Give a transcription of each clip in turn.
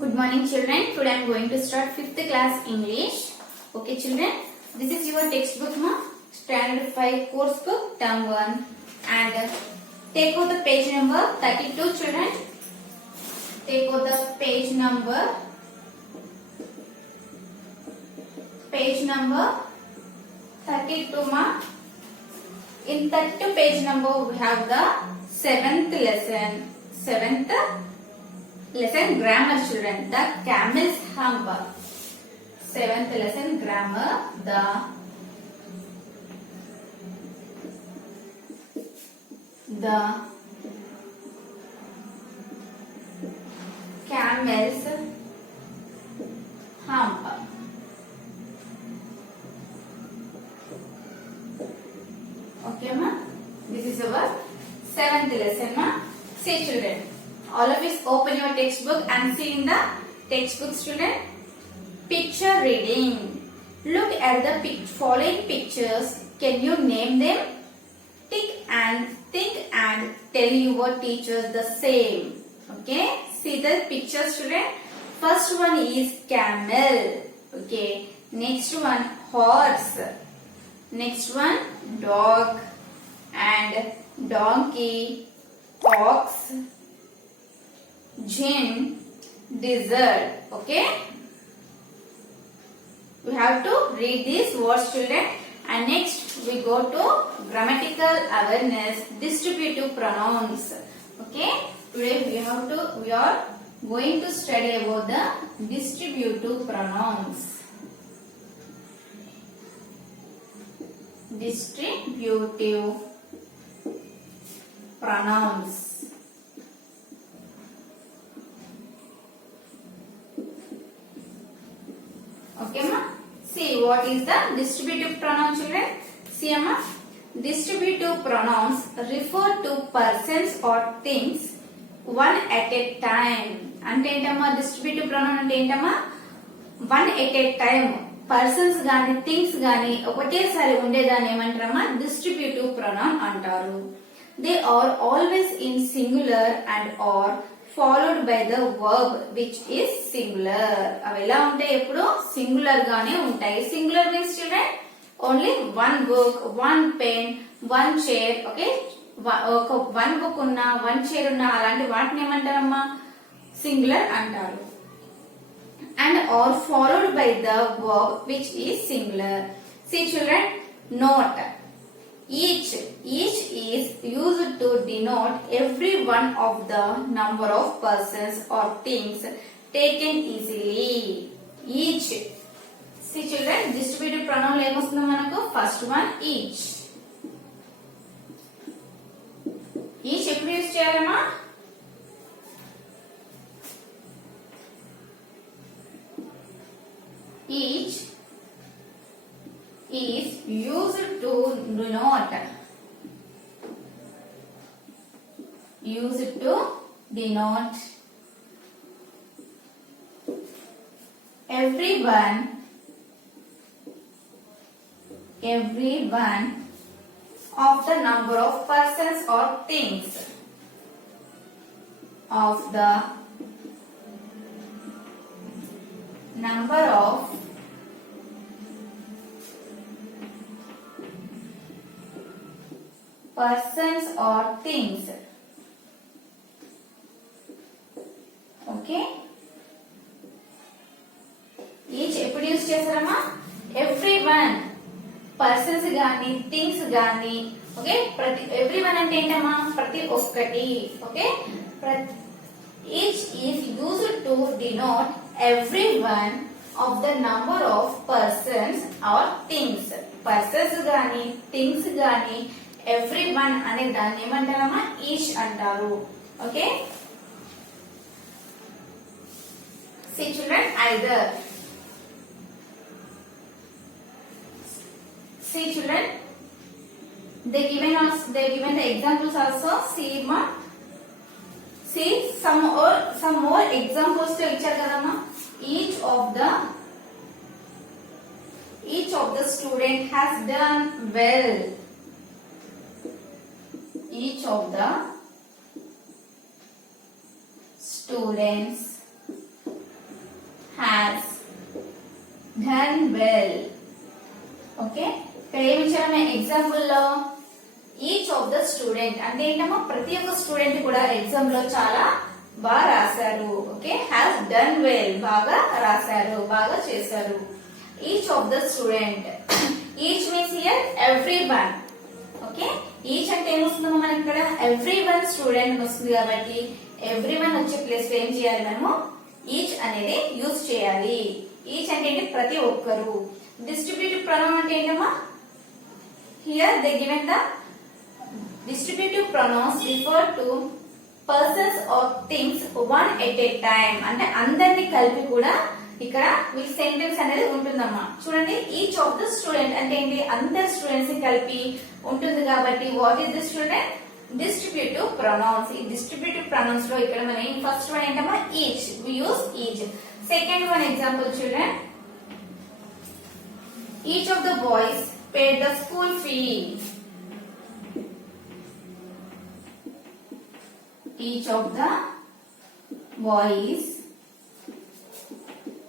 Good morning children. Today I am going to start 5th class English. Okay children, this is your textbook standard 5 course book term 1 and take out the page number 32 children. Take out the page number 32 In 32 page number we have the 7th lesson grammar children, the camel's hump. 7th lesson grammar, the camel's hump. Okay ma, this is our 7th lesson ma. See children, all of us open your textbook and see in the textbook student. Picture reading. Look at the following pictures. Can you name them? Tick and think and tell your teachers the same. Okay. See the picture student. First one is camel. Okay. Next one horse. Next one dog and donkey, ox, gin, desert. Okay. We have to read these words children, and next we go to grammatical awareness, distributive pronouns. Okay. Today we are going to study about the distributive pronouns. Distributive pronouns. Okay ma? See what is the distributive pronoun children? See ma? Distributive pronouns refer to persons or things one at a time. అంటే ఏంటమ్మా distributive pronoun అంటే ఏంటమ్మా? One at a time. Persons గాని things గాని ఒకటేసారి ఉండేదాన్ని ఏమంటారమ్మా? Distributive pronoun అంటారు. They are always in singular and are followed by the verb which is singular. అవి ఎలా ఉంటాయి? ఎప్పుడు సింగులర్ గానే ఉంటాయి. Singular means children only one book, one pen, one chair. Okay, ఒక వన్ బుక్ ఉన్నా, వన్ చైర్ ఉన్నా అలాంటి వాటిని ఏమంటారమ్మా? సింగులర్ అంటారు. And or followed by the verb which is singular. See children, note. Each is used to denote every one of the number of persons or things taken easily. Each. See children, distributive pronoun ఏమొస్తుందో మనకు? First one each. Each ఎప్పుడు యూజ్ చేయాలమ్మా? Each is used to denote everyone of the number of persons or things of the number of persons or things. Okay. Each ఎప్పుడు యూజ్ చేస్తారమ్మా? Everyone, persons గాని things గాని. ఓకే, ప్రతి everyone అంటే ఏంటమ్మా? ప్రతి ఒక్కటి. Okay, each is used to denote everyone of the number of persons or things. Persons గాని థింగ్స్ గాని everyone అనే దాన్ని ఏమంటారమ్మా? ఈచ్ అంటారు. Okay, see children, either. See children, they given the examples also. See ma, see some more examples to ఇచ్చారు కదమ్మా. Each of the student has done well. Each of the students has done well. Okay, ఇక్కడ ఏమి ఇచ్చారు ఎగ్జాంపుల్ లో each of the student అంటే ఏంటమ్మా ప్రతి ఒక్క స్టూడెంట్ కూడా ఎగ్జామ్ లో చాలా బాగా రాశారు. ఓకే, హ్యాస్ డన్ వెల్ బాగా రాశారు, బాగా చేశారు. Each of the student, each means here every one. Okay, each అంటే ఏమొస్తుందమ్మా మనకి ఇక్కడ ఎవ్రీ వన్ స్టూడెంట్ వస్తుంది కాబట్టి ఎవ్రీ వన్ వచ్చే ప్లేస్ లో ఏం చేయాలి మనము ఈచ్ అనేది యూజ్ చేయాలి. ఈచ్ అంటే ఏంటి ప్రతి ఒక్కరు. డిస్ట్రిబ్యూటివ్ ప్రొనౌన్ అంటే ఏంటమ్మా here they given the distributive pronouns refer to persons or things one at a time అంటే అందరినీ కలిపి కూడా ఇక్కడ మీకు సెంటెన్స్ అనేది ఉంటుందమ్మా. చూడండి, ఈచ్ ఆఫ్ ద స్టూడెంట్ అంటే ఏంటి అందరు స్టూడెంట్స్ ని కలిపి ఉంటుంది కాబట్టి what is the student distributive pronouns. ఈ డిస్ట్రిబ్యూటివ్ ప్రొనౌన్స్ లో ఇక్కడ మనం ఫస్ట్ వన్ ఏంటమ్మా each, we use each. Second one example చూడండి, each of the boys paid the school fee. Each of the boys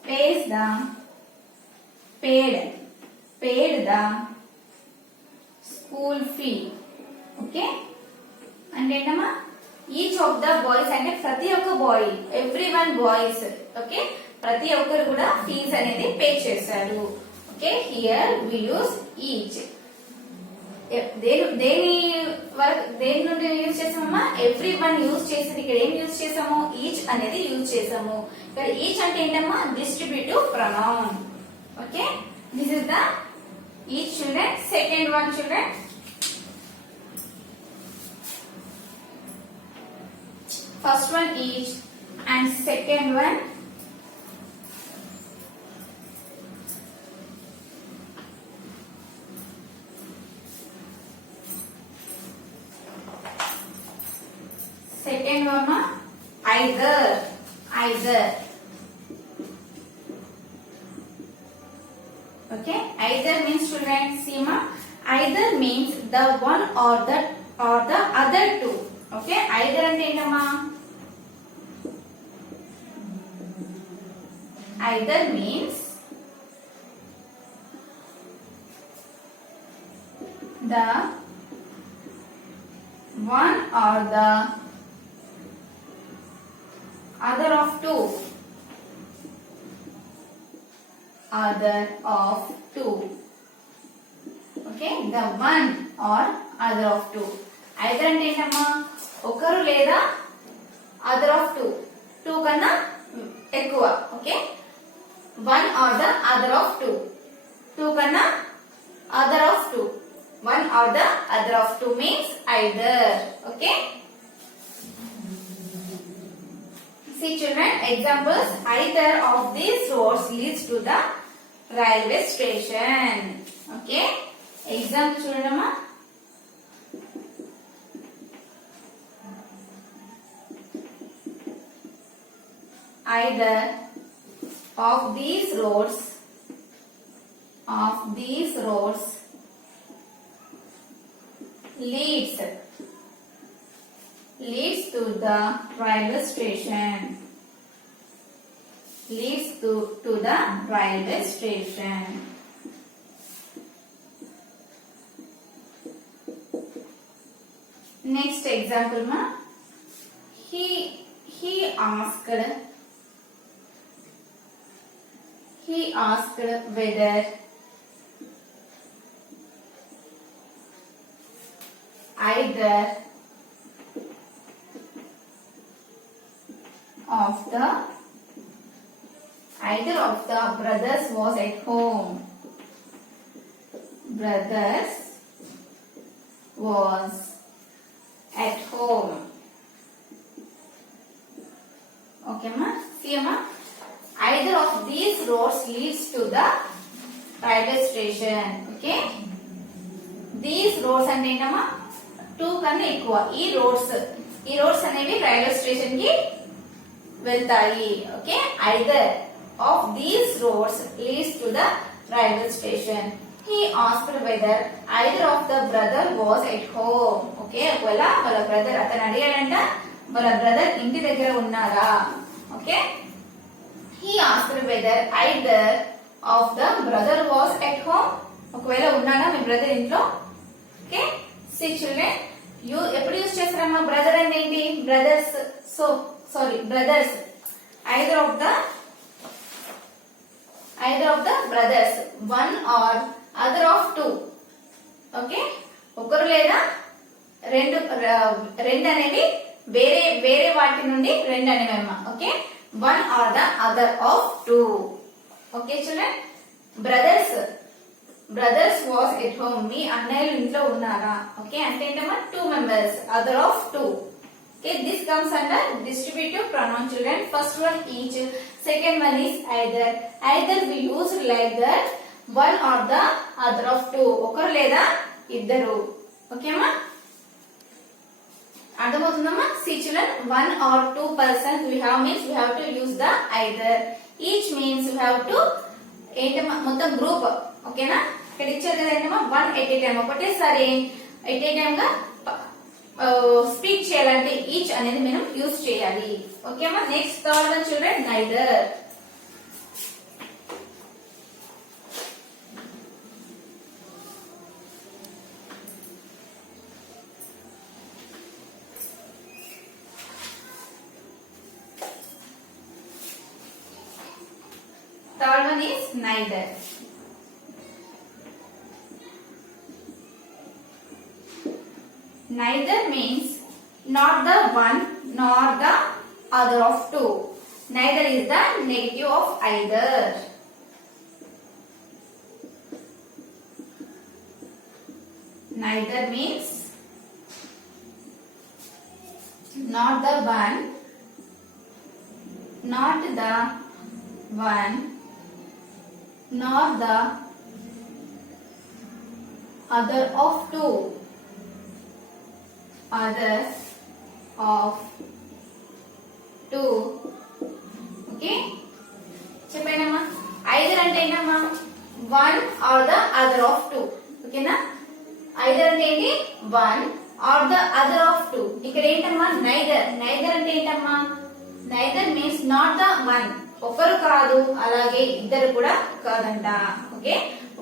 paid the school fee. Okay, అంటే ఏంటమ్మా each of the boys అంటే ప్రతి ఒక్క boy, every one boys. Okay, ప్రతి ఒక్కరు కూడా fees అనేది పే చేశారు. Okay, here we use each. దేని నుండి యూజ్ చేసామమ్మా ఎవ్రీ వన్ యూజ్ చేసింది. ఇక్కడ ఏం యూజ్ చేసాము ఈచ్ అనేది యూజ్ చేసాము. ఇక్కడ ఈచ్ అంటే ఏంటమ్మా distributive pronoun. Okay, this is the each children. Second one children, first one each and second one second one either. Okay, either means students see ma either means the one or the other two. Okay, either ante entamma either means the one or the other of two. Okay, the one or other of two. Either అంటే ఏంటమ్మా ఒకరు లేదా other of two, two కన్నా ఎక్కువ. Okay, one or the other of two, two కన్నా other of two, one or the other of two means either. Okay, see children, examples, either of these roads leads to the railway station. Okay, example chudandamma, either of these roads leads to the railway station. Leads to the railway station. Next example ma, he asked whether either of the brothers was at home. Brothers was at home. Okay ma, see ma, either of these roads leads to the railway station. Okay, these roads అంటే ఏంటమ్మా టూ కన్నా ఎక్కువ. ఈ రోడ్స్ అనేవి railway station కి వెళ్తాయి. Okay, either of these roads leads to the railway station. He asked whether either of the brother was at home. Okay, ఒకవేళ వాళ్ళ బ్రదర్, అతను అడిగాడంట వాళ్ళ బ్రదర్ ఇంటి దగ్గర ఉన్నారా. Okay, he asked whether either of the brother was at home. ఒకవేళ ఉన్నాడా మీ బ్రదర్ ఇంట్లో. ఓకే, see children, you ఎప్పుడు యూస్ చేస్తారమ్మా బ్రదర్ అంటే ఏంటి? Brothers. So sorry, brothers, either of the brothers, one or other of two. Okay, ఒకరు లేదా రెండు అనేవి వేరే వాటి నుండి రెండు అనేవి అమ్మా. Okay, one or the other of two. Okay children, brothers was at home, మీ అన్నయ్యలు ఇంట్లో ఉన్నారా. ఓకే, అంటే ఏంటమ్మా two members, other of two. Okay, this comes under distributive pronoun children. First one each, second one is either. Either we use like that, one or the other of two. ఒకరు లేదా ఇద్దరు. ఓకే అమ్మా, అర్థమవుతుందమ్మా? See children, one or two persons we have means we have to use the either. Each means we have to ఏంటమ్మా మొత్తం గ్రూప్. ఓకేనా, ఇక్కడ ఇచ్చారు కదా ఏంటమ్మా వన్ ఎట్ ఏ టైం, ఒకటేసారి ఎట్ ఏ టైం గా స్పీక్ చేయాలంటే ఈచ్ అనేది మనం యూజ్ చేయాలి. ఓకేమా, next third one children neither. Third one is neither. Neither means not the one nor the other of two. Neither is the negative of either. Neither means not the one, not the one, nor the other of two. Other of two. Okay, చెప్పానమ్మా. Either అంటే ఏంటమ్మా one or the other of two. ఓకేనా, either అంటే ఏంటి one or the other of two. ఇక్కడ ఏంటమ్మా neither. Neither అంటే ఏంటమ్మా? Neither means not the one, ఒకరు కాదు, అలాగే ఇద్దరు కూడా కాదంట. ఓకే,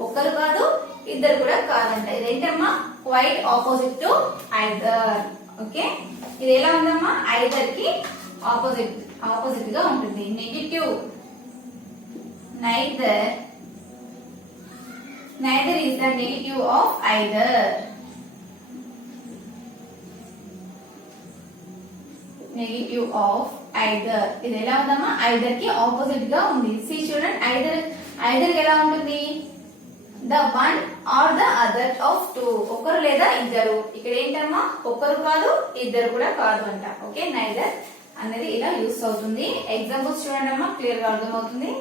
ఒకరు కాదు, ఇద్దరు కూడా కాదంట. ఇదేంటమ్మా quite opposite to either. Okay, ఇది ఎలా ఉందమ్మా ఐదర్ కి ఆపోజిట్ గా ఉంటుంది. Negative. Neither is the negative of either. Negative of either. ఇది ఎలా ఉందమ్మా ఐదర్ కి ఆపోజిట్ గా ఉంది. సి చూడండి, ఐదర్ ఎలా ఉంటుంది? The one or the other of two, ఒకరు లేదా ఇద్దరు. ఇక్కడ ఏంటమ్మా ఒకరు కాదు, ఇద్దరు కూడా కాదు అంట. ఓకే, నైదర్ అనేది ఇలా యూస్ అవుతుంది. ఎగ్జాంపుల్స్ చూడండి అమ్మా, క్లియర్ గా అర్థమవుతుంది.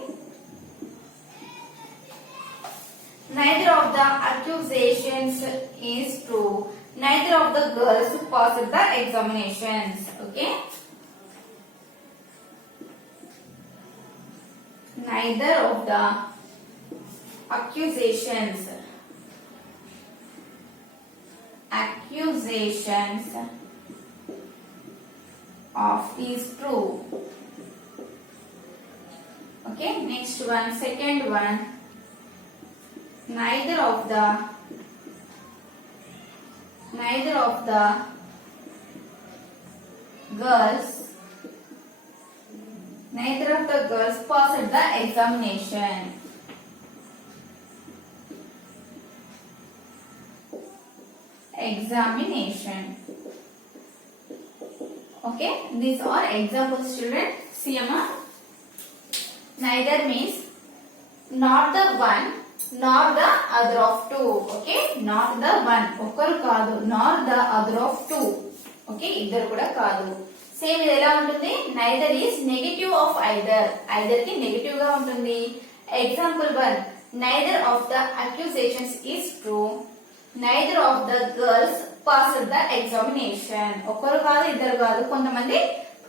Neither of the accusations is true. Neither of the girls passed the examinations. Okay, neither of the accusations of is true. Okay, next one, second one, neither of the girls passed the examination. Okay, these are examples children. See amma, neither means not the one nor the other of two. Okay, not the one, ఒకరు కాదు, nor the other of two. Okay, ఇద్దరు కూడా కాదు. సేమ్ ఇది ఎలా ఉంటుంది? neither is negative of either. either కి నెగటివ్ గా ఉంటుంది. ఎగ్జాంపుల్ 1, neither of the accusations is true. neither of the girls passed the examination. ఒకరు కాదు, ఇద్దరు కాదు, కొంతమంది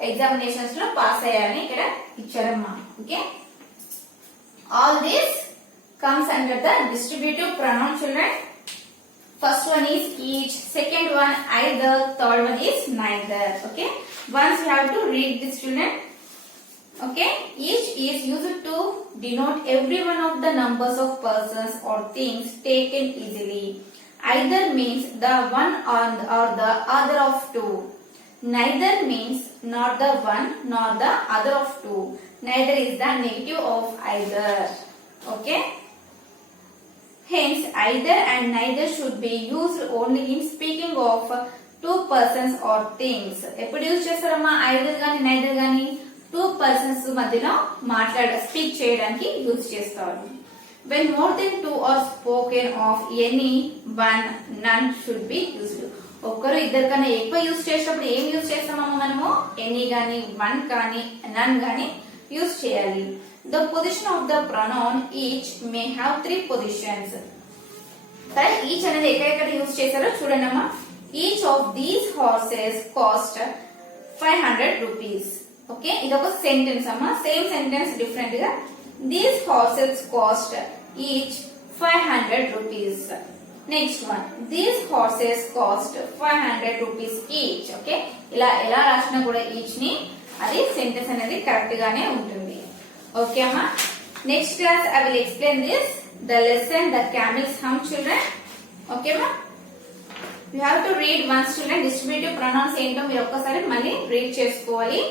ఎగ్జామినేషన్స్ లో పాస్ అయ్యారని ఇక్కడ ఇచ్చారమ్మా. Okay, all this comes under the distributive pronoun children. First one is each, second one either, third one is neither. Okay, once you have to read this children. Okay, each is used to denote every one of the numbers of persons or things taken easily. Either means the one or the other of two. Neither means not the one nor the other of two. Neither is the negative of either. Okay. Hence, either and neither should be used only in speaking of two persons or things. ఎప్పుడు యూజ్ చేస్తారమ్మా either గాని neither గాని two persons మధ్యలో స్పీక్ చేయడానికి యూజ్ చేస్తారు. When more than two are spoken of, any, one, none should be used. ఒక్కరు ఇద్దరు కన్నా ఎక్కువ యూజ్ చేసినప్పుడు ఏం యూజ్ చేస్తామమ్మా మనము ఎనీ గాని వన్ కానీ నన్ గాని యూజ్ చేయాలి. The position of the pronoun each may have three positions. సరే ఈచ్ అనేది ఎక్కడెక్కడ యూజ్ చేశారో చూడండి అమ్మా. Each of these horses cost 500 rupees. Okay, ఇది ఒక సెంటెన్స్ అమ్మా. సేమ్ సెంటెన్స్ డిఫరెంట్ గా these horses cost each 500 rupees. Next one these horses cost 500 rupees each. Okay, ఇలా ఎలా రాసినా కూడా ఈచ్ ని అది సెంటెన్స్ అనేది కరెక్ట్ గానే ఉంటుంది. ఓకే అమ్మా, next class I will explain this the lesson the camel's hump children. Okay అమ్మా, you have to read once children. Distributive pronouns ఏంటో మీరు ఒక్కసారి మళ్ళీ రీడ్ చేసుకోవాలి.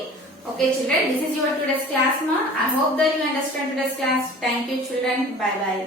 Okay children, this is your today's class ma. I hope that you understand today's class. Thank you children. Bye bye.